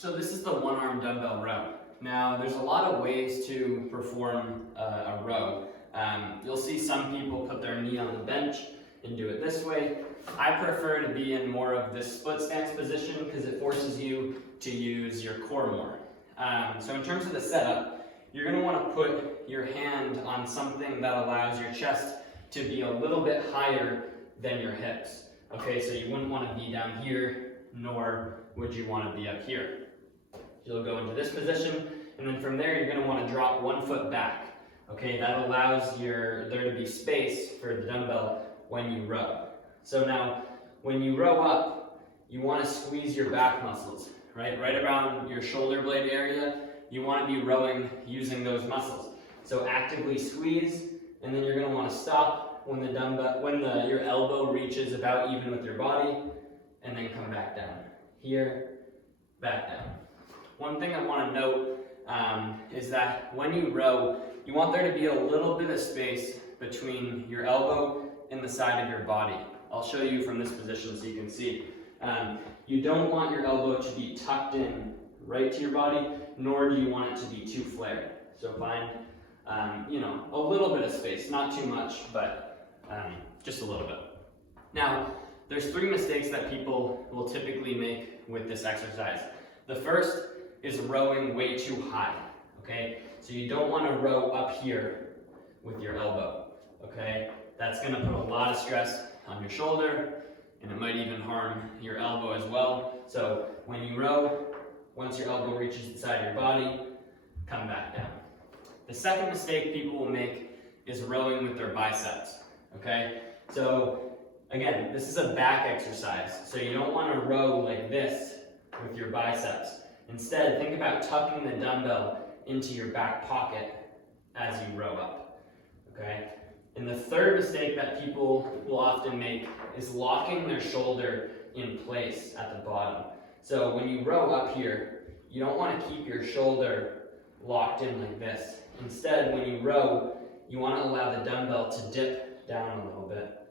So this is the one-arm dumbbell row. Now there's a lot of ways to perform a row. You'll see some people put their knee on the bench and do it this way. I prefer to be in more of this split stance position because it forces you to use your core more. So in terms of the setup, you're going to want to put your hand on something that allows your chest to be a little bit higher than your hips. Okay, so you wouldn't want to be down here, nor would you want to be up here. You'll go into this position, and then from there you're going to want to drop 1 foot back. Okay, that allows there to be space for the dumbbell when you row. So now, when you row up, you want to squeeze your back muscles, right around your shoulder blade area. You want to be rowing using those muscles. So actively squeeze, and then you're going to want to stop when your elbow reaches about even with your body, and then come back down. Here, back down. One thing I want to note is that when you row, you want there to be a little bit of space between your elbow and the side of your body. I'll show you from this position so you can see. You don't want your elbow to be tucked in right to your body, nor do you want it to be too flared. So find, a little bit of space, not too much, but just a little bit. Now, there's 3 mistakes that people will typically make with this exercise. The first is rowing way too high, okay? So you don't want to row up here with your elbow, okay? That's going to put a lot of stress on your shoulder, and it might even harm your elbow as well. So when you row, once your elbow reaches the side of your body, come back down. The second mistake people will make is rowing with their biceps, okay? So again, this is a back exercise, so you don't want to row like this with your biceps. Instead, think about tucking the dumbbell into your back pocket as you row up, okay? And the third mistake that people will often make is locking their shoulder in place at the bottom. So when you row up here, you don't want to keep your shoulder locked in like this. Instead, when you row, you want to allow the dumbbell to dip down a little bit.